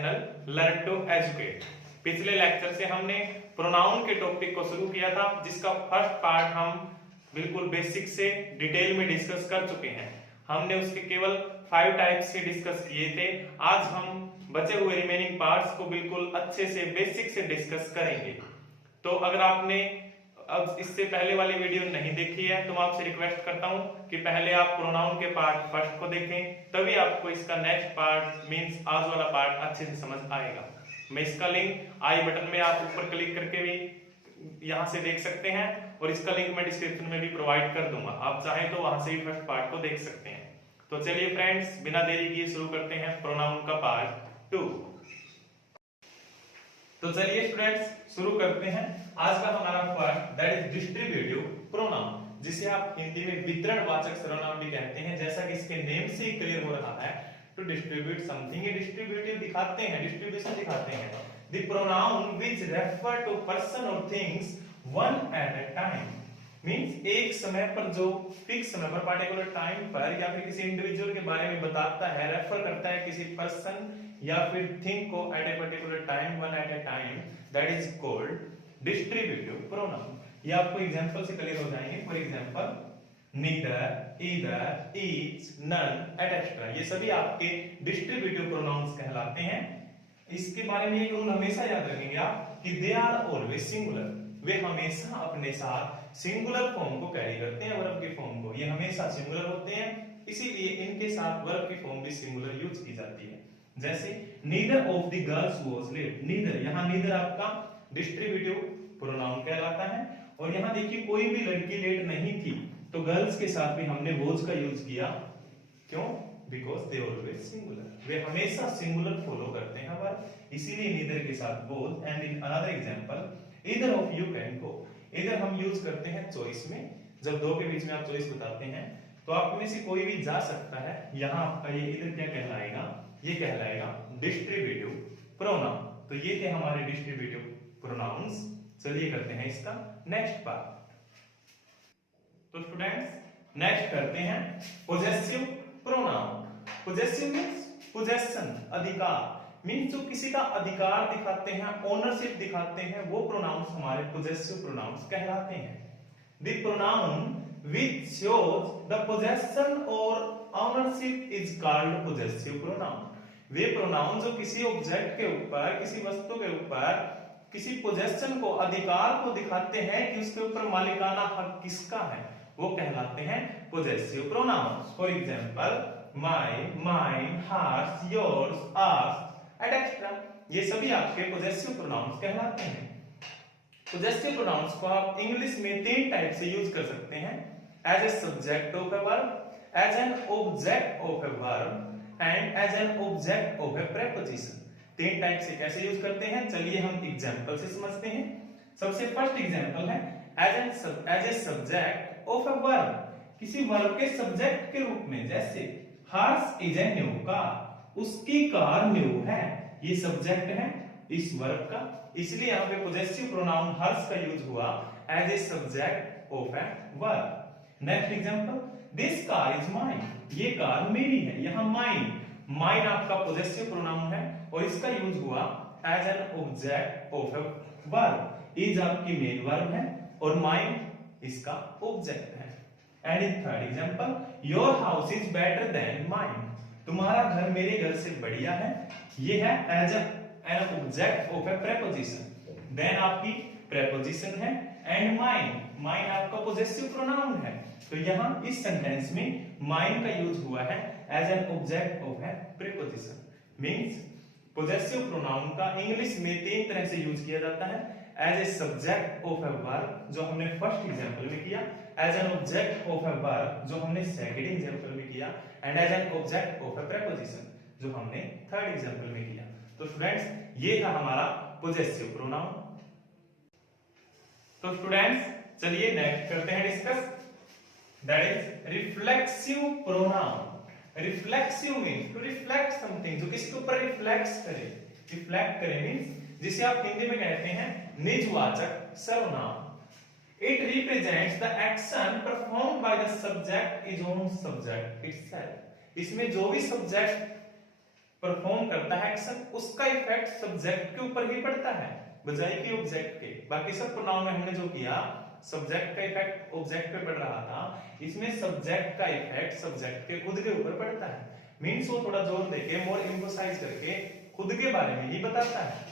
Channel learn to educate. पिछले lecture से हमने प्रोनाउन के टॉपिक को शुरू किया था, जिसका फर्स्ट पार्ट हम बिल्कुल बेसिक से डिटेल में डिस्कस कर चुके हैं। हमने उसके केवल 5 टाइप्स से डिस्कस किए थे। आज हम बचे हुए रिमेनिंग पार्ट्स को बिल्कुल अच्छे से बेसिक से डिस्कस करेंगे। तो अगर आपने अब इससे पहले वाली वीडियो नहीं देखी है तो मैं आपसे रिक्वेस्ट करता हूं कि पहले आप प्रोनाउन के पार्ट फर्स्ट को देखें, तभी आपको इसका नेक्स्ट पार्ट मींस आज वाला पार्ट अच्छे से समझ आएगा। मैं इसका लिंक आई बटन में आप ऊपर क्लिक करके भी यहां से देख सकते हैं और इसका लिंक मैं डिस्क्रिप्शन में भी प्रोवाइड कर दूंगा। आप चाहें तो वहां से भी फर्स्ट पार्ट को देख सकते हैं। तो चलिए फ्रेंड्स, बिना देरी किए शुरू करते हैं प्रोनाउन का पार्ट 2। तो चलिए स्टूडेंट्स शुरू करते हैं। आज का हमारा part that is distributive pronoun, जिसे आप हिंदी में वितरणवाचक सर्वनाम भी कहते हैं। जैसा कि इसके नेम से ही क्लियर हो रहा है, टू डिस्ट्रीब्यूट समथिंग, ये डिस्ट्रीब्यूटिव दिखाते हैं, डिस्ट्रीब्यूशन दिखाते हैं। The pronoun which refer to person और things one at a time, means एक समय पर, जो फिक्स समय पर, पार्टिकुलर टाइम पर, या फिर किसी इंडिविजुअल के बारे में बताता है, रेफर करता है किसी पर्सन या फिर थिंग को at a particular time, one at a time, that is called distributive pronoun. ये आपको एग्जांपल से क्लियर हो जाएंगे। For example, neither, either, each, none, etcetera, ये सभी आपके डिस्ट्रीब्यूटिव प्रोनाउंस कहलाते हैं। इसके बारे में एक रूल हमेशा याद रखेंगे आप कि दे आर ऑलवेज सिंगुलर, वे हमेशा अपने साथ सिंगुलर फॉर्म को कैरी करते हैं, वर्ब के फॉर्म को। ये हमेशा सिंगुलर होते हैं, इसीलिए इनके साथ वर्ब की फॉर्म भी सिंगुलर यूज की जाती है। जैसे neither of the girls was late, neither, यहां नीदर आपका डिस्ट्रीब्यूटिव प्रोनाउन कहलाता है। और यहां देखिए कोई भी लड़की लेट नहीं थी, तो गर्ल्स के साथ भी हमने वाज का यूज किया। क्यों? बिकॉज दे ऑलवेज सिंगुलर, वे हमेशा सिंगुलर फॉलो करते हैं वर्ब, इसीलिए नीदर के साथ was. And in another example, either of you can go, इधर हम यूज करते हैं चॉइस में। जब दो के बीच में आप चॉइस बताते हैं तो आप में से कोई भी जा सकता है। यहां आपका ये इधर क्या कहलाएगा? ये कहलाएगा डिस्ट्रीब्यूटिव प्रोनाउन। तो ये थे हमारे डिस्ट्रीब्यूटिव प्रोनाउंस। चलिए करते हैं इसका नेक्स्ट पार्ट। तो स्टूडेंट्स नेक्स्ट करते हैं possessive pronoun. Possessive means possession, अधिकार, मींस जो किसी का अधिकार दिखाते हैं, ओनरशिप दिखाते हैं, वो प्रोनाउंस हमारे पोजेसिव प्रोनाउंस कहलाते हैं। The pronoun which shows the possession or ownership is called possessive pronoun। Way pronoun जो किसी ऑब्जेक्ट के ऊपर, किसी वस्तु के ऊपर, किसी पोजेशन को, अधिकार को दिखाते हैं कि उसके ऊपर मालिकाना हक किसका है, वो कहलाते हैं possessive pronouns. For example, my, mine, hers, yours, ours, etcetera, ये सभी आपके पोजेसिव प्रोनाउंस कहलाते हैं। पोजेसिव प्रोनाउंस को आप इंग्लिश में 3 टाइप से यूज कर सकते हैं: as a subject of a verb, as an object of a verb, and as an object of a preposition. 3 type से कैसे यूज करते हैं, चलिए हम एग्जांपल से समझते हैं। सबसे फर्स्ट एग्जांपल है as a subject of a verb, किसी वर्ब के सब्जेक्ट के रूप में। जैसे Harsh is a new car, उसकी कार न्यू है, ये सब्जेक्ट है इस वर्ब का, इसलिए यहां पे पोजेसिव प्रोनाउन हर्ष का यूज हुआ as a subject of a verb. Next example, this car is mine, ये कार मेरी है। यहां माइन, माइन आपका पोजेसिव प्रोनाउन है और इसका यूज हुआ as an object of a verb. Is आपकी मेन वर्ब है और माइन इसका ऑब्जेक्ट है। And in third example, your house is better than mine, तुम्हारा घर मेरे घर से बढ़िया है, ये है as an object of a preposition. Then आपकी प्रीपोजिशन है। एंड माइन, माइन आपका पोजेसिव प्रोनाउन है, तो यहां इस सेंटेंस में माइन का यूज हुआ है as an object of a preposition. Means possessive pronoun का इंग्लिश में 3 तरह से यूज किया जाता है: as a subject of a verb, जो हमने फर्स्ट एग्जांपल में किया; as an object of a verb, जो हमने सेकंड एग्जांपल में किया; and as an object of a preposition, जो हमने थर्ड एग्जांपल में किया। तो स्टूडेंट्स, ये था हमारा पोजेसिव प्रोनाउन। तो स्टूडेंट्स चलिए नेक्स्ट करते हैं discuss, that is reflexive pronoun. Reflexive means to reflect something, जो किसी के ऊपर रिफ्लेक्ट करे। रिफ्लेक्ट करे मींस जिसे आप हिंदी में कहते हैं निजवाचक सर्वनाम। It represents the action performed by the subject is own subject itself. इसमें जो भी सब्जेक्ट परफॉर्म करता है एक्शन, उसका इफेक्ट सब्जेक्ट के ऊपर ही पड़ता है बजाय कि ऑब्जेक्ट के। बाकी सब प्रोनाउन में हमने जो किया सब्जेक्ट का इफेक्ट ऑब्जेक्ट पे पड़ रहा था, इसमें सब्जेक्ट का इफेक्ट सब्जेक्ट के खुद के ऊपर पड़ता है। मींस वो थोड़ा जोर देके मोर एम्फसाइज करके खुद के बारे में ही बताता है।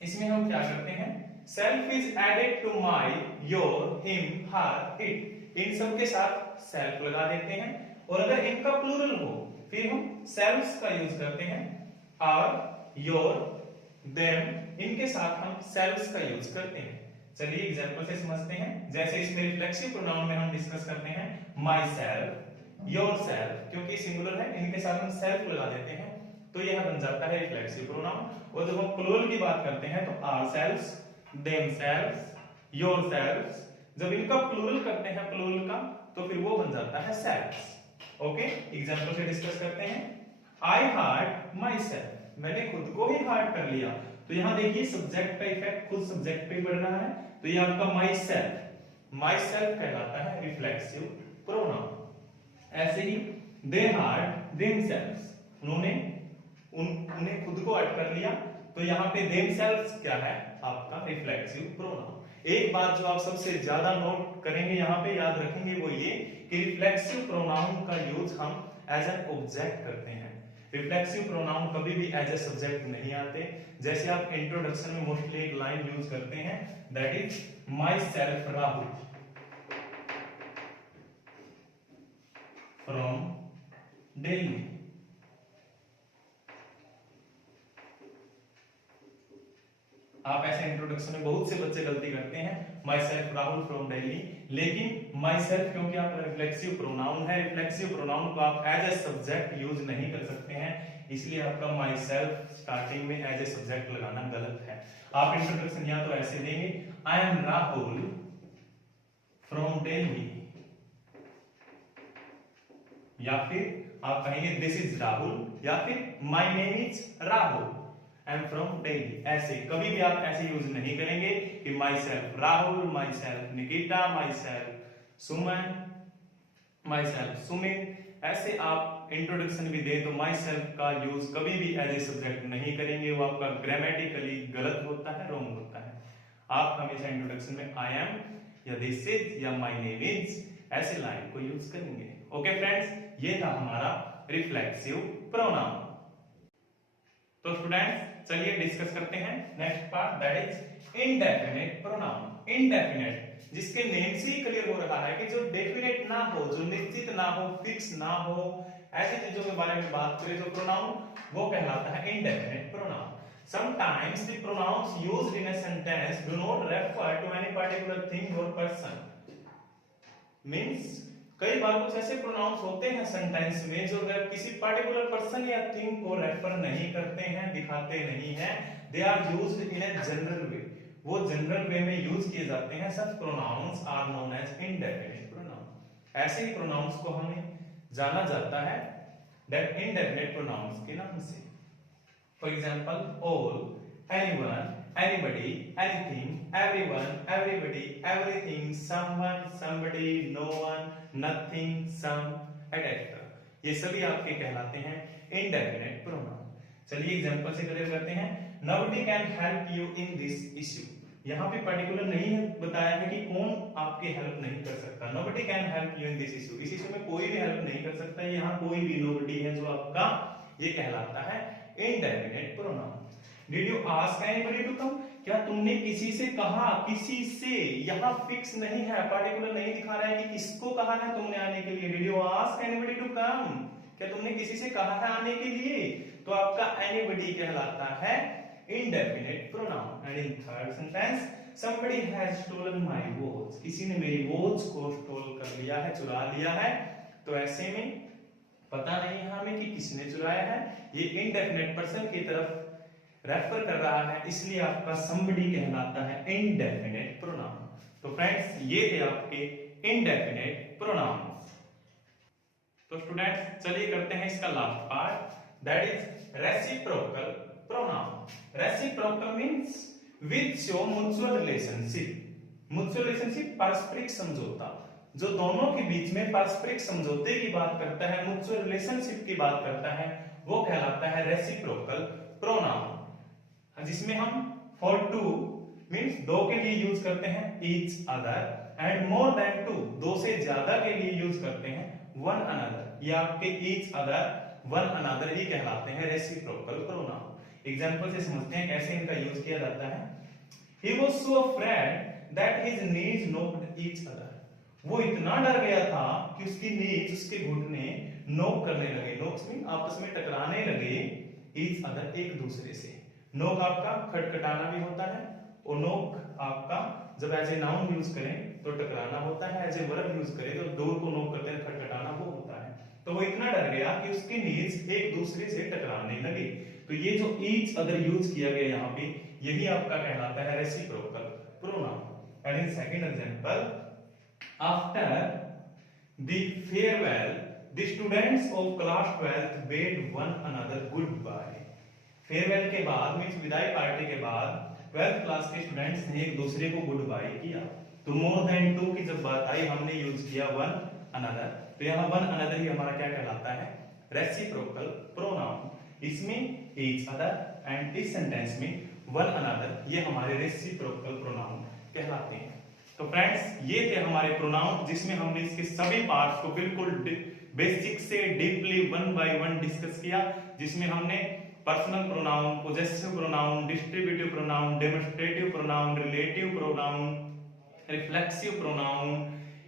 इसमें हम क्या करते हैं, self is added to my, your, him, her, it, इन सब के साथ सेल्फ लगा देते हैं। और अगर इनका प्लूरल हो फिर हम सेल्फ्स का यूज करते हैं, आवर, योर, देम, इनके साथ हम सेल्फ्स का यूज करते हैं। चलिए एग्जांपल से समझते हैं। जैसे इसमें रिफ्लेक्सिव प्रोनाउन में हम डिस्कस करते हैं माई सेल्फ, योर सेल्फ, क्योंकि सिंगुलर है इनके साथ हम सेल्फ लगा देते हैं तो यह बन जाता है रिफ्लेक्सिव प्रोनाउन। और जब हम प्लूरल की बात करते हैं तो ourselves, themselves, yourselves, जब इनका प्लूरल करते हैं प्लूरल का तो फिर वो बन जाता है सेल्फ्स। ओके, एग्जांपल से डिस्कस करते हैं। आई हार्ट माई सेल्फ, मैंने खुद को ही हार्ट कर लिया। तो यहां देखिए सब्जेक्ट का इफेक्ट खुद सब्जेक्ट पे पड़ रहा है, तो ये आपका माई सेल्फ कहलाता है रिफ्लेक्सिव प्रोनाउन। ऐसे ही दे हार्ट देमसेल्व्स, उन्हें खुद को हर्ट कर लिया, तो यहाँ पे देमसेल्व्स क्या है आपका रिफ्लेक्सिव प्रोनाउन। एक बात जो आप सबसे ज्यादा नोट करेंगे यहाँ पे याद रखेंगे वो ये कि रिफ्लेक्सिव प्रोनाउन का यूज हम एज एन ऑब्जेक्ट करते हैं। रिफ्लेक्सिव प्रोनाउन कभी भी एज ए सब्जेक्ट नहीं आते। जैसे आप इंट्रोडक्शन में मोस्टली एक लाइन यूज करते हैं, that is my self Rahul from Delhi. आप ऐसे इंट्रोडक्शन में बहुत से बच्चे गलती करते हैं, my self Rahul from Delhi, लेकिन माई सेल्फ क्योंकि आपका रिफ्लेक्सिव प्रोनाउन है, रिफ्लेक्सिव प्रोनाउन को आप एज ए सब्जेक्ट यूज नहीं कर सकते हैं, इसलिए आपका माई सेल्फ स्टार्टिंग में एज ए सब्जेक्ट लगाना गलत है। आप इंट्रोडक्शन या तो ऐसे देंगे, I am Rahul from Delhi, या फिर आप कहेंगे दिस इज राहुल, या फिर my name is Rahul, I am from Delhi. ऐसे कभी भी आप ऐसे यूज नहीं करेंगे कि my self Rahul, my self Nikita, my self Suman, my self Sumit. ऐसे आप इंट्रोडक्शन भी दे तो माई सेल्फ का यूज कभी भी एज ए सब्जेक्ट नहीं करेंगे, वो आपका ग्रामेटिकली गलत होता है, रॉन्ग होता है। आप हमेशा इंट्रोडक्शन में आई एम या दिस इज या माई नेम इज ऐसे लाइन को यूज करेंगे। ओके फ्रेंड्स, ये था हमारा रिफ्लेक्सिव प्रोनाउन। तो स्टूडेंट्स चलिए डिस्कस करते हैं next part, that is indefinite pronoun. Indefinite जिसके नेम से ही क्लियर हो रहा है कि जो डेफिनेट ना हो, जो निश्चित ना हो, फिक्स ना हो, ऐसी चीजों के बारे में बात करें जो प्रोनाउन, वो कहलाता है indefinite pronoun. Sometimes the pronouns used in a sentence do not refer to any particular thing or person. Means कई बार कुछ ऐसे प्रोनाउंस होते हैं सेंटेंस में जो अगर किसी पर्टिकुलर पर्सन या थिंग को रेफर नहीं करते हैं, दिखाते नहीं हैं, they are used in a general way, वो जनरल वे में यूज किए जाते हैं। Such pronouns are known as indefinite pronoun. ऐसे ही प्रोनाउंस को हमें जाना जाता है दैट इंडेफिनिट प्रोनाउंस के नाम से। For example all, anyone, anybody, anything, everyone, everybody, everything, someone, somebody, no one, nothing, some, etc. ये सभी आपके कहलाते हैं indefinite pronoun। चलिए एग्जांपल से क्लियर करते हैं। Nobody can help you in this issue। यहाँ पे पर्टिकुलर नहीं है बताया है कि कौन आपकी हेल्प नहीं कर सकता। Nobody can help you in this issue। इस इशू में कोई भी हेल्प नहीं कर सकता। यहाँ कोई भी nobody है जो आपका ये कहलाता है indefinite pronoun। Did you ask anybody to come? क्या तुमने किसी से कहा? किसी से यहाँ फिक्स नहीं है, पर्टिकुलर नहीं दिखा रहा है कि किसको कहा है तुमने आने के लिए। Did you ask anybody to come? क्या तुमने किसी से कहा है आने के लिए? तो आपका anybody कहलाता है indefinite pronoun। And in third sentence, somebody has stolen my watch। किसी ने मेरी वॉच को स्टोल कर लिया है, चुरा लिया है। तो ऐसे में पता नहीं हमें कि किसने चुराया है, ये indefinite person की तरफ रेफर कर रहा है, इसलिए आपका somebody कहलाता है indefinite pronoun। तो फ्रेंड्स ये थे आपके indefinite pronouns। तो स्टूडेंट्स चलिए करते हैं इसका last part, that is reciprocal pronoun। reciprocal means which show mutual relationship। mutual relationship पारस्परिक समझौता, जो दोनों के बीच में पारस्परिक समझौते की बात करता है, mutual relationship की बात करता है, वो कहलाता है रेसिप्रोकल प्रोनाउन, जिसमें हम फॉर टू मीन्स दो के लिए यूज करते हैं each other, and more than two दो से ज्यादा के लिए यूज करते हैं वन अनदर। ये आपके ईच अदर वन अनदर ही कहलाते हैं रेसिप्रोकल प्रोनाउन। एग्जांपल से समझते हैं कैसे इनका यूज किया जाता है। He was so afraid that his knees knocked each other. वो इतना डर गया था कि उसकी नीज, उसके घुटने नोक करने लगे। नोक्स मीन आपस में टकराने लगे, ईच अदर एक दूसरे से। नोक आपका खटखटाना भी होता है, और नोक आपका जब एज ए नाउन यूज करें तो टकराना होता है, एज ए वर्ब यूज करें तो डोर को नोक करते हैं, खटखटाना वो होता है। तो वो इतना डर गया कि उसकी नीज एक दूसरे से टकराने लगी। तो ये जो ईच अदर यूज किया गया यहाँ पे, यही आपका कहलाता है reciprocal pronoun. And in second example, after the farewell the students of class 12th bade one another goodbye। Farewell के बाद मींस विदाई पार्टी के बाद 12th क्लास के स्टूडेंट्स ने एक दूसरे को गुड बाय किया। तो मोर देन टू की जब बात आई, हमने यूज किया वन अनदर। तो यहाँ वन अनदर ही हमारा क्या कहलाता है, रेसिप्रोकल प्रोनाउन। इसमें ईच अदर एंड इस सेंटेंस में वन अनदर, ये हमारे रेसिप्रोकल प्रोनाउन कहलाते हैं। तो फ्रेंड्स, ये थे हमारे प्रोनाउन, जिसमें हमने इसके सभी पार्ट्स को बिल्कुल बेसिक से deeply one by one discuss किया, जिसमें हमने personal pronoun, possessive pronoun, distributive pronoun, demonstrative pronoun, relative pronoun, reflexive pronoun,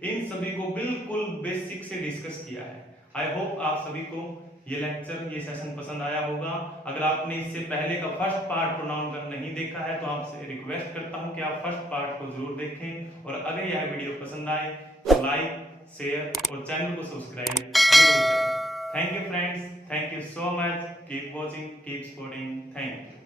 इन सभी को बिल्कुल बेसिक से डिस्कस किया है। आई होप आप सभी को ये लेक्चर, ये सेशन पसंद आया होगा। अगर आपने इससे पहले का फर्स्ट पार्ट प्रोनाउन का नहीं देखा है तो आपसे रिक्वेस्ट करता हूं कि आप फर्स्ट पार्ट को जरूर देखें, और अगर यह वीडियो पसंद आए तो लाइक, शेयर और चैनल को सब्सक्राइब जरूर करें। Thank you friends, thank you so much, keep watching, keep supporting, thank you.